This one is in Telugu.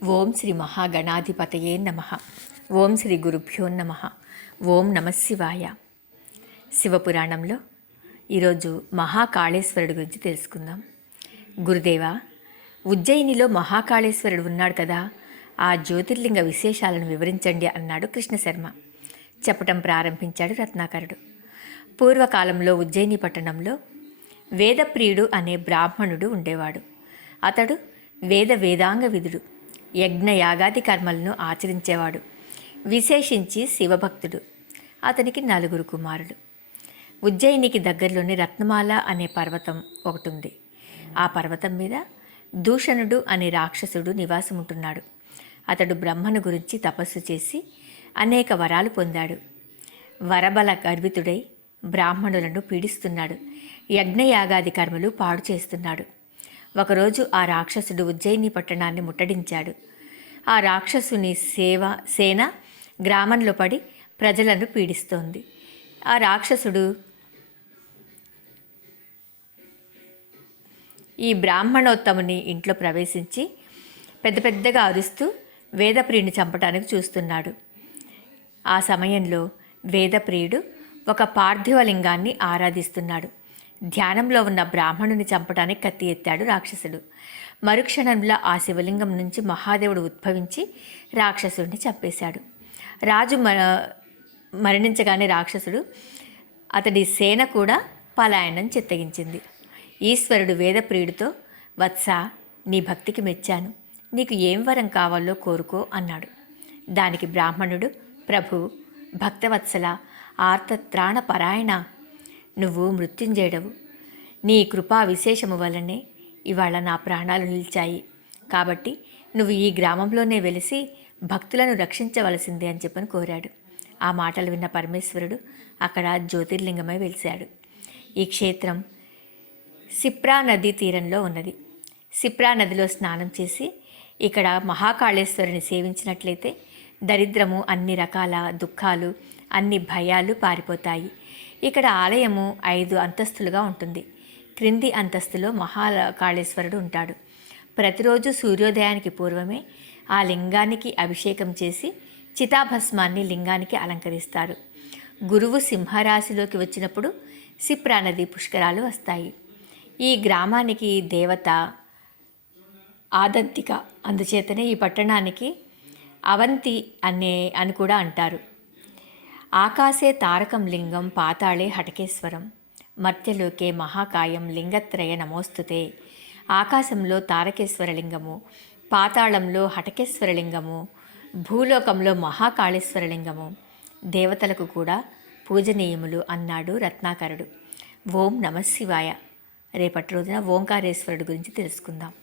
ఓం శ్రీ మహాగణాధిపతయే నమ. ఓం శ్రీ గురుభ్యో నమ. ఓం నమశివాయ. శివపురాణంలో ఈరోజు మహాకాళేశ్వరుడు గురించి తెలుసుకుందాం. గురుదేవ, ఉజ్జయినిలో మహాకాళేశ్వరుడు ఉన్నాడు కదా, ఆ జ్యోతిర్లింగ విశేషాలను వివరించండి అన్నాడు కృష్ణశర్మ. చెప్పటం ప్రారంభించాడు రత్నాకరుడు. పూర్వకాలంలో ఉజ్జయిని పట్టణంలో వేదప్రియుడు అనే బ్రాహ్మణుడు ఉండేవాడు. అతడు వేదాంగ విధుడు, యజ్ఞయాగాది కర్మలను ఆచరించేవాడు. విశేషించి శివభక్తుడు. అతనికి 4 కుమారులు. ఉజ్జయినికి దగ్గరలోని రత్నమాల అనే పర్వతం ఒకటి ఉంది. ఆ పర్వతం మీద దూషణుడు అనే రాక్షసుడు నివాసం ఉంటున్నాడు. అతడు బ్రహ్మను గురించి తపస్సు చేసి అనేక వరాలు పొందాడు. వరబల గర్వితుడై బ్రాహ్మణులను పీడిస్తున్నాడు. యజ్ఞయాగాది కర్మలు పాడు చేస్తున్నాడు. ఒకరోజు ఆ రాక్షసుడు ఉజ్జయిని పట్టణాన్ని ముట్టడించాడు. ఆ రాక్షసుని సేన గ్రామంలో పడి ప్రజలను పీడిస్తోంది. ఆ రాక్షసుడు ఈ బ్రాహ్మణోత్తముని ఇంట్లో ప్రవేశించి పెద్దగా అరుస్తూ వేదప్రియుని చంపటానికి చూస్తున్నాడు. ఆ సమయంలో వేదప్రియుడు ఒక పార్థివలింగాన్ని ఆరాధిస్తున్నాడు. ధ్యానంలో ఉన్న బ్రాహ్మణుని చంపడానికి కత్తి ఎత్తాడు రాక్షసుడు. మరుక్షణంలో ఆ శివలింగం నుంచి మహాదేవుడు ఉద్భవించి రాక్షసుడిని చంపేశాడు. రాజు మరణించగానే రాక్షసుడు అతడి సేన కూడా పలాయనం చిత్తగించింది. ఈశ్వరుడు వేదప్రియుడితో, వత్స, నీ భక్తికి మెచ్చాను, నీకు ఏం వరం కావాలో కోరుకో అన్నాడు. దానికి బ్రాహ్మణుడు, ప్రభు, భక్తవత్సల, ఆర్తత్రాణ పరాయణ, నువ్వు మృత్యుంజయుడవు. నీ కృపా విశేషము వల్లనే ఇవాళ నా ప్రాణాలు నిలిచాయి. కాబట్టి నువ్వు ఈ గ్రామంలోనే వెలిసి భక్తులను రక్షించవలసిందే అని చెప్పని కోరాడు. ఆ మాటలు విన్న పరమేశ్వరుడు అక్కడ జ్యోతిర్లింగమై వెలిశాడు. ఈ క్షేత్రం సిప్రా నదీ తీరంలో ఉన్నది. సిప్రా నదిలో స్నానం చేసి ఇక్కడ మహాకాళేశ్వరుని సేవించినట్లయితే దరిద్రము, అన్ని రకాల దుఃఖాలు, అన్ని భయాలు పారిపోతాయి. ఇక్కడ ఆలయము 5 అంతస్తులుగా ఉంటుంది. క్రింది అంతస్తులో మహాకాళేశ్వరుడు ఉంటాడు. ప్రతిరోజు సూర్యోదయానికి పూర్వమే ఆ లింగానికి అభిషేకం చేసి చితాభస్మాన్ని లింగానికి అలంకరిస్తారు. గురువు సింహరాశిలోకి వచ్చినప్పుడు సిప్రా నది పుష్కరాలు వస్తాయి. ఈ గ్రామానికి దేవత ఆదంతిక, అందుచేతనే ఈ పట్టణానికి అవంతి అని కూడా అంటారు. ఆకాశే తారకం లింగం పాతాళే హటకేశ్వరం, మర్త్యలోకే మహాకాయం లింగత్రయ నమోస్తుతే. ఆకాశంలో తారకేశ్వర లింగము, పాతాళంలో హటకేశ్వర లింగము, భూలోకంలో మహాకాళేశ్వర లింగము దేవతలకు కూడా పూజనీయములు అన్నాడు రత్నాకరుడు. ఓం నమశివాయ. రేపటి రోజున ఓంకారేశ్వరుడు గురించి తెలుసుకుందాం.